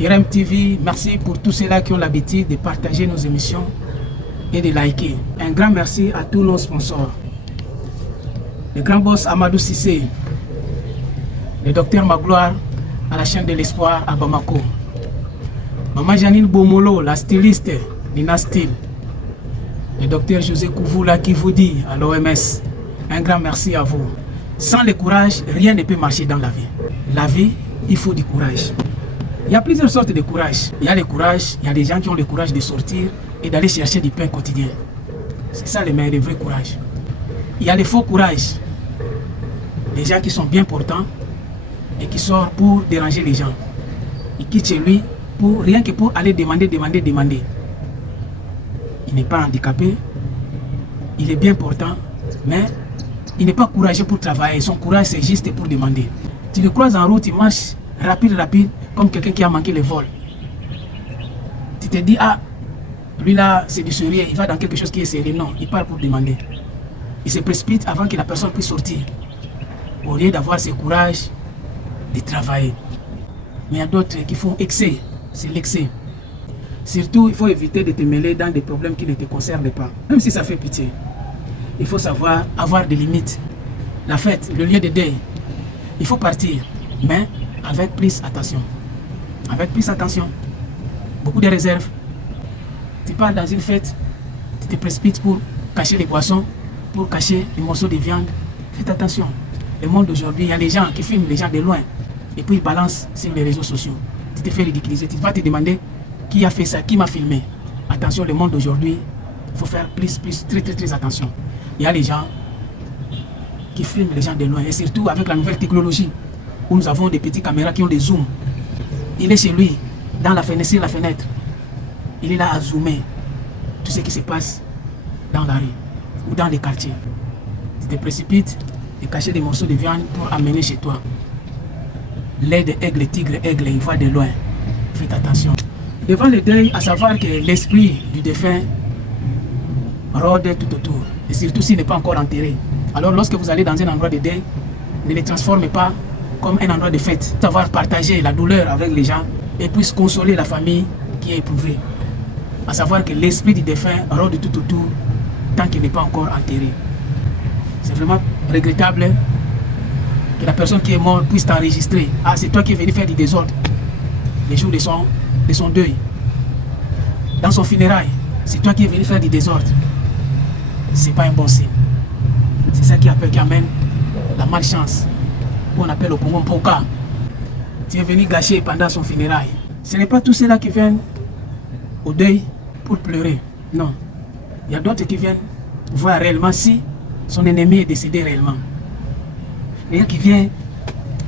IREM TV, merci pour tous ceux-là qui ont l'habitude de partager nos émissions et de liker. Un grand merci à tous nos sponsors. Le grand boss Amadou Sissé, le docteur Magloire à la chaîne de l'espoir à Bamako. Maman Janine Bomolo, la styliste Nina Style. Le docteur José Kouvoula qui vous dit à l'OMS, un grand merci à vous. Sans le courage, rien ne peut marcher dans la vie. La vie, il faut du courage. Il y a plusieurs sortes de courage. Il y a le courage, il y a des gens qui ont le courage de sortir et d'aller chercher du pain quotidien. C'est ça le vrai courage. Il y a le faux courage. Des gens qui sont bien portants et qui sortent pour déranger les gens. Ils quittent chez lui pour rien que pour aller demander. Il n'est pas handicapé, il est bien portant, mais il n'est pas courageux pour travailler. Son courage, c'est juste pour demander. Tu le croises en route, il marche rapide, comme quelqu'un qui a manqué le vol. Tu te dis, ah, lui là, c'est du sérieux, il va dans quelque chose qui est sérieux. Non, il parle pour demander. Il se précipite avant que la personne puisse sortir. Au lieu d'avoir ce courage de travailler. Mais il y a d'autres qui font excès, c'est l'excès. Surtout, il faut éviter de te mêler dans des problèmes qui ne te concernent pas. Même si ça fait pitié. Il faut savoir avoir des limites. La fête, le lieu de deuil, il faut partir, mais avec plus attention. Avec plus attention. Beaucoup de réserves. Tu pars dans une fête, tu te précipites pour cacher les boissons, pour cacher les morceaux de viande. Faites attention. Le monde d'aujourd'hui, il y a des gens qui filment les gens de loin et puis ils balancent sur les réseaux sociaux. Tu te fais ridiculiser. Tu vas te demander qui a fait ça, qui m'a filmé. Attention, le monde d'aujourd'hui, il faut faire très attention. Il y a les gens qui filment les gens de loin et surtout avec la nouvelle technologie où nous avons des petites caméras qui ont des zooms. Il est chez lui, dans la fenêtre, sur la fenêtre. Il est là à zoomer tout ce qui se passe dans la rue ou dans les quartiers. Tu te précipites et cacher des morceaux de viande pour amener chez toi. L'aigle, aigle, tigre, aigle, il voit de loin. Faites attention. Devant le deuil, à savoir que l'esprit du défunt rôde tout autour. Et surtout s'il n'est pas encore enterré. Alors lorsque vous allez dans un endroit de deuil, ne les transformez pas comme un endroit de fête. Savoir partager la douleur avec les gens et puis consoler la famille qui est éprouvée. À savoir que l'esprit du défunt rôde tout autour tant qu'il n'est pas encore enterré. C'est vraiment regrettable que la personne qui est morte puisse t'enregistrer. Ah, c'est toi qui es venu faire du désordre les jours de son deuil. Dans son funérail, c'est toi qui es venu faire du désordre. C'est pas un bon signe. C'est ça qui amène la malchance. On appelle au Congo Mpoka. Tu es venu gâcher pendant son funérail. Ce n'est pas tous ceux-là qui viennent au deuil pour pleurer. Non. Il y a d'autres qui viennent voir réellement si son ennemi est décédé réellement. Il y a qui vient,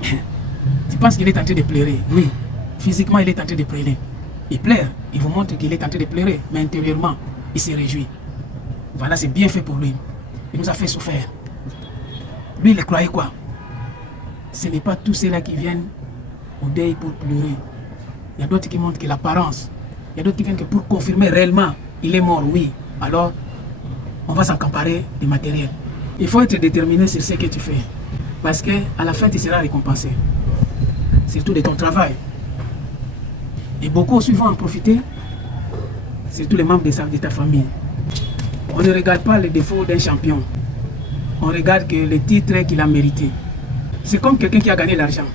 tu penses qu'il est en train de pleurer. Oui, physiquement il est en train de pleurer. Il pleure, il vous montre qu'il est en train de pleurer, mais intérieurement, il se réjouit. Voilà, c'est bien fait pour lui. Il nous a fait souffrir. Lui, il croyait quoi? Ce n'est pas tous ceux-là qui viennent au deuil pour pleurer. Il y a d'autres qui montrent que l'apparence. Il y a d'autres qui viennent que pour confirmer réellement, il est mort, oui. Alors, on va s'accaparer du matériel. Il faut être déterminé sur ce que tu fais. Parce qu'à la fin, tu seras récompensé. Surtout de ton travail. Et beaucoup aussi vont en profiter. Surtout les membres de ta famille. On ne regarde pas les défauts d'un champion. On regarde que les titres qu'il a mérités. C'est comme quelqu'un qui a gagné l'argent.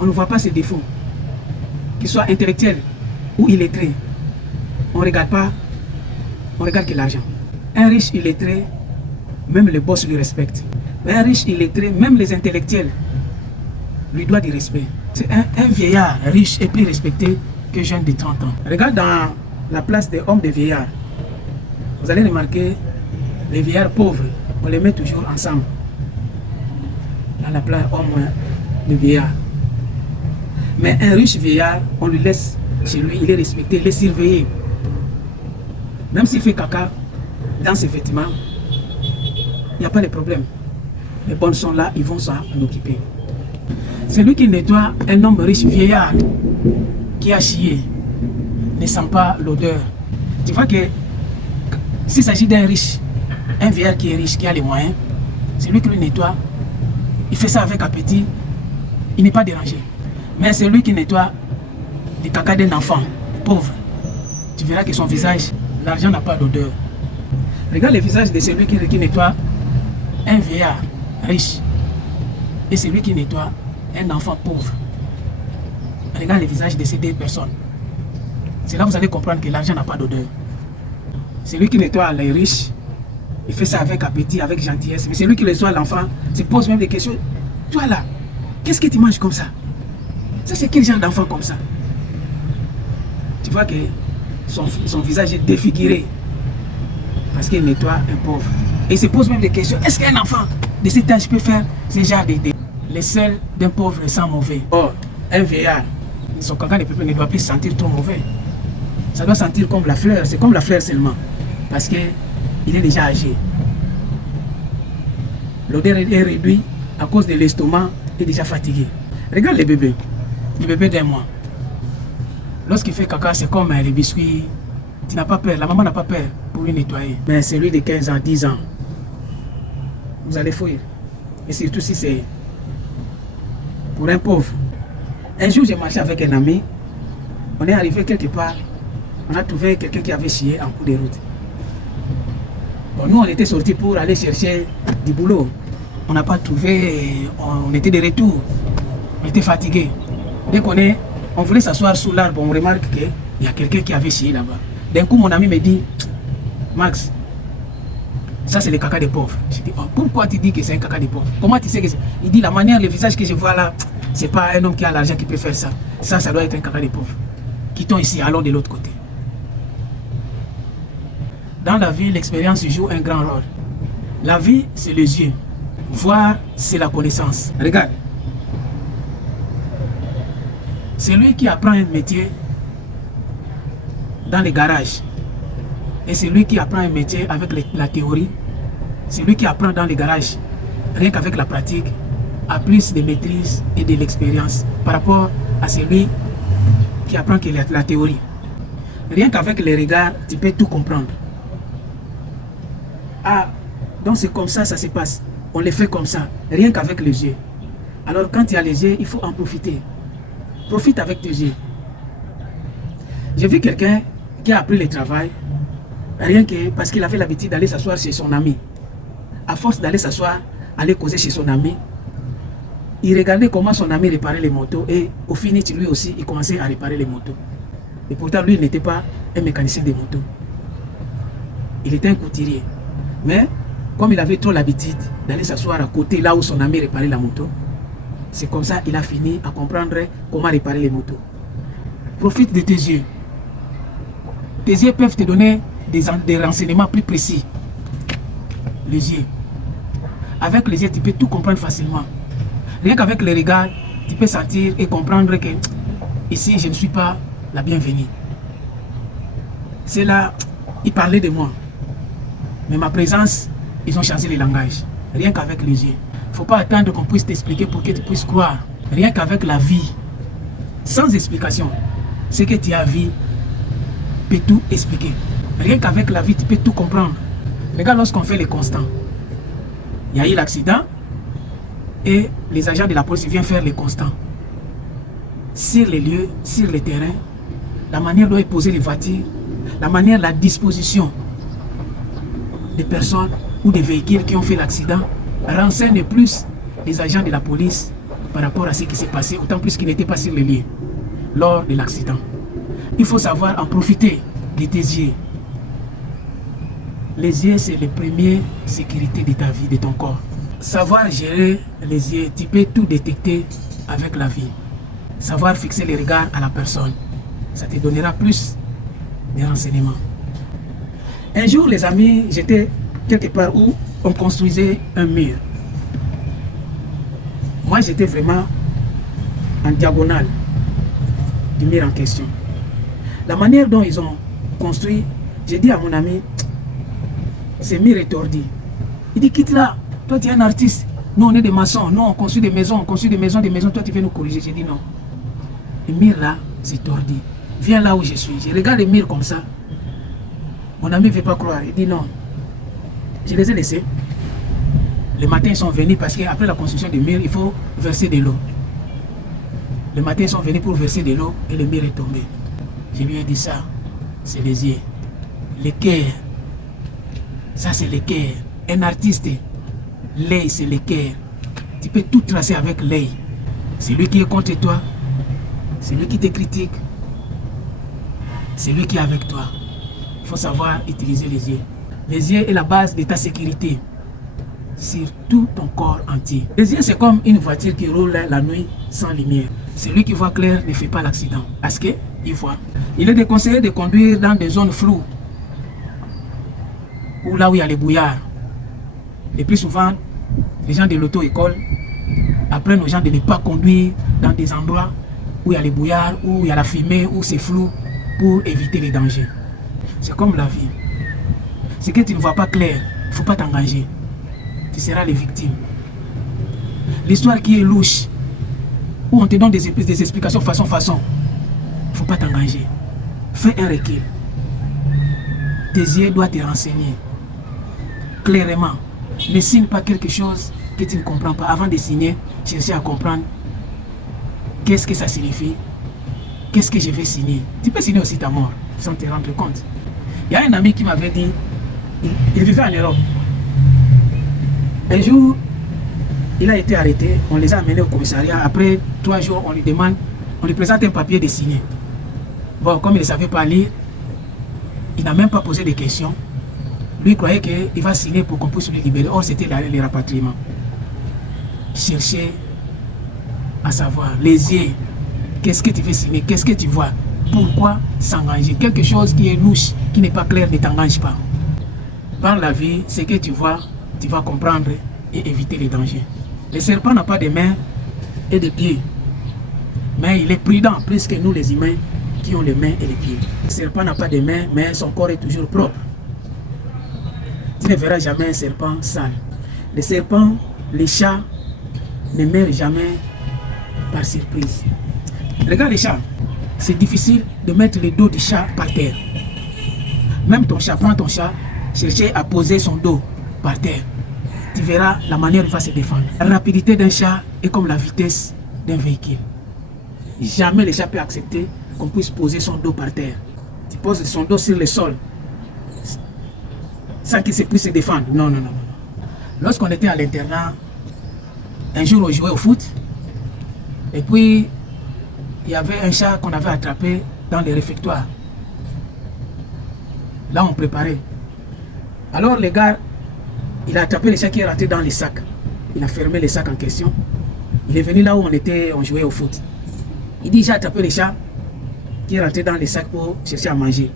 On ne voit pas ses défauts. Qu'il soit intellectuel ou illettré. On ne regarde pas. On regarde que l'argent. Un riche illettré, même le boss lui respecte. Un riche illettré, même les intellectuels lui doivent du respect. C'est un vieillard riche et plus respecté que jeune de 30 ans. Regarde dans la place des hommes des vieillards. Vous allez remarquer, les vieillards pauvres, on les met toujours ensemble. Dans la place homme de vieillard. Mais un riche vieillard, on lui laisse chez lui, il est respecté, il est surveillé. Même s'il fait caca dans ses vêtements, il n'y a pas de problème. Les bonnes sont là, ils vont s'en occuper. Celui qui nettoie un homme riche vieillard qui a chié ne sent pas l'odeur. Tu vois que s'il s'agit d'un riche, un vieillard qui est riche, qui a les moyens, celui qui le nettoie, il fait ça avec appétit, il n'est pas dérangé. Mais celui qui nettoie le caca d'un enfant pauvre, tu verras que son visage, l'argent n'a pas d'odeur. Regarde le visage de celui qui nettoie un vieillard riche et celui qui nettoie un enfant pauvre. Regarde le visage de ces deux personnes. C'est là que vous allez comprendre que l'argent n'a pas d'odeur. Celui qui nettoie les riches, il fait ça avec appétit, avec gentillesse. Mais celui qui nettoie l'enfant se pose même des questions. Toi là, qu'est-ce que tu manges comme ça? Ça, c'est quel genre d'enfant comme ça? Tu vois que son visage est défiguré parce qu'il nettoie un pauvre. Et il se pose même des questions. Est-ce qu'un enfant de cet âge peut faire ce genre d'idées? Le sel d'un pauvre sent mauvais. Or, un vieillard, son caca ne doit plus sentir trop mauvais. Ça doit sentir comme la fleur. C'est comme la fleur seulement. Parce qu'il est déjà âgé. L'odeur est réduite à cause de l'estomac et déjà fatigué. Regarde les bébés. Le bébé d'un mois. Lorsqu'il fait caca, c'est comme les biscuits. Tu n'as pas peur. La maman n'a pas peur pour lui nettoyer. Mais celui de 15 ans, 10 ans, vous allez fuir. Et surtout si c'est pour un pauvre. Un jour, j'ai marché avec un ami. On est arrivé quelque part. On a trouvé quelqu'un qui avait chié en cours de route. Bon, nous, on était sortis pour aller chercher du boulot. On n'a pas trouvé. On était de retour. On était fatigués. Dès on voulait s'asseoir sous l'arbre, on remarque qu'il y a quelqu'un qui avait chié là-bas. D'un coup, mon ami me dit, Max, ça c'est le caca des pauvres. Je dis, oh, pourquoi tu dis que c'est un caca des pauvres? Comment tu sais que c'est? Il dit, la manière, le visage que je vois là, c'est pas un homme qui a l'argent qui peut faire ça. Ça doit être un caca des pauvres. Quittons ici, allons de l'autre côté. Dans la vie, l'expérience joue un grand rôle. La vie, c'est les yeux. Voir, c'est la connaissance. Regarde. Celui qui apprend un métier dans les garages et celui qui apprend un métier avec la théorie, celui qui apprend dans les garages rien qu'avec la pratique a plus de maîtrise et de l'expérience par rapport à celui qui apprend que la théorie. Rien qu'avec les regards, tu peux tout comprendre. Ah, donc c'est comme ça se passe. On le fait comme ça, rien qu'avec les yeux. Alors quand tu as les yeux, il faut en profiter. Profite avec tes yeux. J'ai vu quelqu'un qui a appris le travail, rien que parce qu'il avait l'habitude d'aller s'asseoir chez son ami. À force d'aller s'asseoir, aller causer chez son ami, il regardait comment son ami réparait les motos et au fini, lui aussi, il commençait à réparer les motos. Et pourtant, lui, il n'était pas un mécanicien de motos. Il était un couturier. Mais, comme il avait trop l'habitude d'aller s'asseoir à côté, là où son ami réparait la moto, c'est comme ça qu'il a fini à comprendre comment réparer les motos. Profite de tes yeux. Tes yeux peuvent te donner des renseignements plus précis. Les yeux. Avec les yeux, tu peux tout comprendre facilement. Rien qu'avec les regards, tu peux sentir et comprendre que ici, je ne suis pas la bienvenue. C'est là, ils parlaient de moi. Mais ma présence, ils ont changé le langage. Rien qu'avec les yeux. Il ne faut pas attendre qu'on puisse t'expliquer pour que tu puisses croire. Rien qu'avec la vie, sans explication, ce que tu as vu peut tout expliquer. Rien qu'avec la vie, tu peux tout comprendre. Regarde lorsqu'on fait les constants. Il y a eu l'accident et les agents de la police viennent faire les constants. Sur les lieux, sur le terrain, la manière dont ils posaient les voitures, la manière, la disposition des personnes ou des véhicules qui ont fait l'accident renseigne plus les agents de la police par rapport à ce qui s'est passé, autant plus qu'ils n'étaient pas sur les lieux lors de l'accident. Il faut savoir en profiter de tes yeux. Les yeux, c'est la première sécurité de ta vie, de ton corps. Savoir gérer les yeux, tu peux tout détecter avec la vie. Savoir fixer les regards à la personne, ça te donnera plus de renseignements. Un jour, les amis, j'étais quelque part où on construisait un mur. Moi, j'étais vraiment en diagonale du mur en question. La manière dont ils ont construit, j'ai dit à mon ami, ce mur est tordu. Il dit, quitte là, toi tu es un artiste, nous on est des maçons, nous on construit des maisons, toi tu veux nous corriger. J'ai dit non. Le mur là, c'est tordu. Viens là où je suis. Je regarde le mur comme ça. Mon ami ne veut pas croire. Il dit non. Je les ai laissés. Le matin, ils sont venus parce qu'après la construction du mur, il faut verser de l'eau. Le matin, ils sont venus pour verser de l'eau et le mur est tombé. Je lui ai dit ça, c'est les yeux. Le cœur, ça c'est le cœur. Un artiste, l'œil c'est le cœur. Tu peux tout tracer avec l'œil. C'est lui qui est contre toi, c'est lui qui te critique, c'est lui qui est avec toi. Il faut savoir utiliser les yeux. Les yeux est la base de ta sécurité sur tout ton corps entier. Les yeux, c'est comme une voiture qui roule la nuit sans lumière. Celui qui voit clair ne fait pas l'accident parce qu'il voit. Il est déconseillé de conduire dans des zones floues ou là où il y a les brouillards. Le plus souvent, les gens de l'auto-école apprennent aux gens de ne pas conduire dans des endroits où il y a les brouillards, où il y a la fumée, où c'est flou, pour éviter les dangers. C'est comme la vie. Ce que tu ne vois pas clair, il ne faut pas t'engager. Tu seras les victimes. L'histoire qui est louche, où on te donne des explications façon, il ne faut pas t'engager. Fais un recul. Tes yeux doivent te renseigner clairement. Ne signe pas quelque chose que tu ne comprends pas. Avant de signer, chercher à comprendre qu'est-ce que ça signifie, qu'est-ce que je vais signer. Tu peux signer aussi ta mort sans te rendre compte. Il y a un ami qui m'avait dit, il vivait en Europe. Un jour, il a été arrêté, on les a amenés au commissariat. Après 3 jours, on lui demande, on lui présente un papier de signer. Bon, comme il ne savait pas lire, il n'a même pas posé de questions. Lui croyait qu'il va signer pour qu'on puisse lui libérer. Or, c'était les rapatriements. Chercher à savoir, les yeux, qu'est-ce que tu veux signer, qu'est-ce que tu vois, pourquoi s'engager. Quelque chose qui est louche, qui n'est pas clair, ne t'engage pas. Par la vie, ce que tu vois, tu vas comprendre et éviter les dangers. Le serpent n'a pas de mains et de pieds, mais il est prudent plus que nous les humains qui ont les mains et les pieds. Le serpent n'a pas de mains, mais son corps est toujours propre. Tu ne verras jamais un serpent sale. Les serpents, les chats ne meurent jamais par surprise. Regarde les chats, c'est difficile de mettre le dos du chat par terre. Même ton chat, prends ton chat, cherchez à poser son dos par terre. Tu verras la manière dont il va se défendre. La rapidité d'un chat est comme la vitesse d'un véhicule. Jamais le chat peut accepter qu'on puisse poser son dos par terre. Tu poses son dos sur le sol sans qu'il puisse se défendre. Non. Lorsqu'on était à l'internat, un jour on jouait au foot et puis il y avait un chat qu'on avait attrapé dans les réfectoires. Là on préparait. Alors le gars, il a attrapé le chat qui est rentré dans les sacs. Il a fermé les sacs en question. Il est venu là où on jouait au foot. Il dit, j'ai attrapé le chat qui est rentré dans les sacs pour chercher à manger.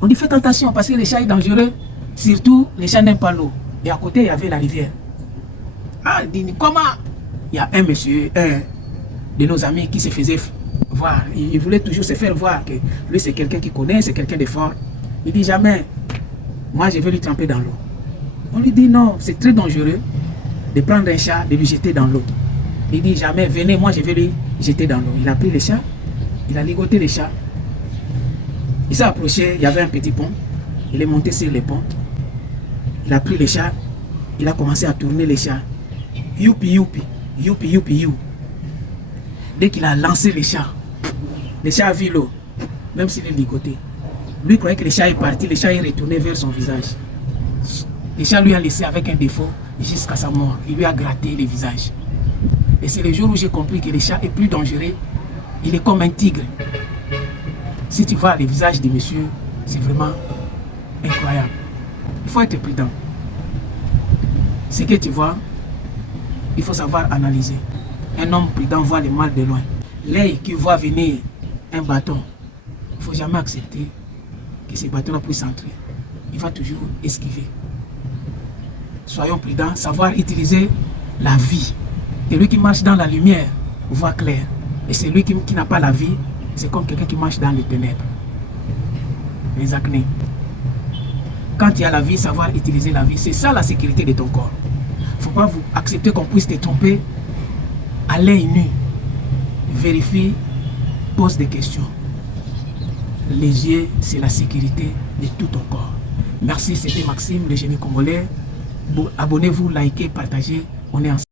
On dit, faites attention parce que le chat est dangereux. Surtout, les chats n'aiment pas l'eau. Et à côté, il y avait la rivière. Ah, il dit, comment? Il y a un monsieur, un de nos amis qui se faisait voir. Il voulait toujours se faire voir que lui, c'est quelqu'un qui connaît, c'est quelqu'un de fort. Il dit, jamais, moi, je vais lui tremper dans l'eau. On lui dit, non, c'est très dangereux de prendre un chat, de lui jeter dans l'eau. Il dit, jamais, venez, moi, je vais lui jeter dans l'eau. Il a pris le chat, il a ligoté le chat. Il s'est approché, il y avait un petit pont. Il est monté sur le pont. Il a pris le chat, il a commencé à tourner le chat. Youpi, youpi, youpi, youpi, you. Dès qu'il a lancé le chat a vu l'eau, même s'il est ligoté. Lui croyait que le chat est parti, le chat est retourné vers son visage. Le chat lui a laissé avec un défaut jusqu'à sa mort. Il lui a gratté le visage. Et c'est le jour où j'ai compris que le chat est plus dangereux. Il est comme un tigre. Si tu vois le visage de monsieur, c'est vraiment incroyable. Il faut être prudent. Ce que tu vois, il faut savoir analyser. Un homme prudent voit le mal de loin. L'œil qui voit venir un bâton, il ne faut jamais accepter que ce bâton-là puisse entrer. Il va toujours esquiver. Soyons prudents, savoir utiliser la vie. Celui qui marche dans la lumière voit clair. Et celui qui n'a pas la vie, c'est comme quelqu'un qui marche dans les ténèbres. Les acnés. Quand il y a la vie, savoir utiliser la vie, c'est ça la sécurité de ton corps. Il ne faut pas accepter qu'on puisse te tromper à l'œil nu. Vérifie, pose des questions. Les yeux, c'est la sécurité de tout ton corps. Merci, c'était Maxime, le génie congolais. Abonnez-vous, likez, partagez. On est ensemble.